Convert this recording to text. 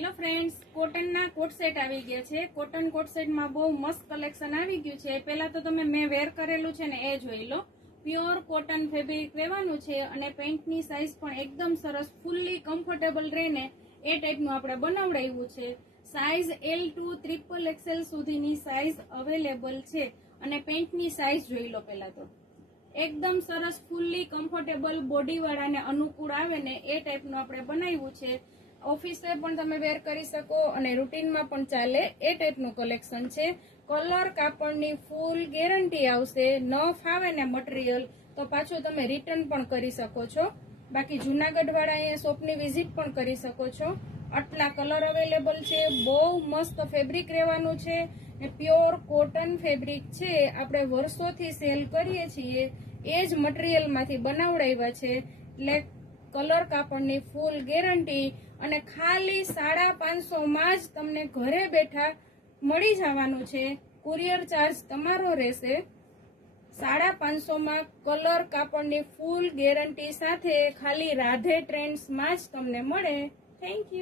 Hello friends, કોટનના coat set આવી ગયા છે. કોટન કોટ સેટમાં બહુ મસ્ત કલેક્શન આવી ગયું છે. પહેલા તો તમે મેં વેર કરેલું છે ને એ જોઈ લો. પ્યોર કોટન ફેબ્રિક રહેવાનું છે અને પેન્ટની સાઇઝ પણ એકદમ સરસ ફૂલ્લી કમ્ફર્ટેબલ રહીને એ ટાઈપનું આપણે બનાવડાવ્યું છે. સાઇઝ L2 ટ્રિપલ XL સુધીની સાઇઝ અવેલેબલ છે અને પેન્ટની સાઇઝ જોઈ લો. પહેલા તો એકદમ સરસ ફૂલ્લી કમ્ફર્ટેબલ બોડીવાળાને અનુકૂળ આવે ને એ ટાઈપનું આપણે બનાવ્યું છે. ઓફિસે પણ તમે વેર કરી શકો અને રૂટીનમાં પણ ચાલે એ ટાઈપનું કલેક્શન છે. કલર કાપડની ફૂલ ગેરંટી આવશે. ન ફાવે ને મટીરિયલ તો પાછું તમે રિટર્ન પણ કરી શકો છો. બાકી જુનાગઢ વાળા અહીંયા શોપની વિઝિટ પણ કરી શકો છો. આટલા કલર અવેલેબલ છે. બહુ મસ્ત ફેબ્રિક રહેવાનું છે. પ્યોર કોટન ફેબ્રિક છે. આપણે વર્ષોથી સેલ કરીએ છીએ એ જ મટીરિયલમાંથી બનાવડાવ્યા છે. એટલે કલર કાપડની ફૂલ ગેરંટી અને ખાલી 550 માં જ તમને ઘરે બેઠા મળી જવાનું છે. કુરિયર ચાર્જ તમારો રહેશે. 550 માં કલર કાપડની ફૂલ ગેરંટી સાથે ખાલી રાધે ટ્રેન્ડ્સમાં જ તમને મળે. Thank you.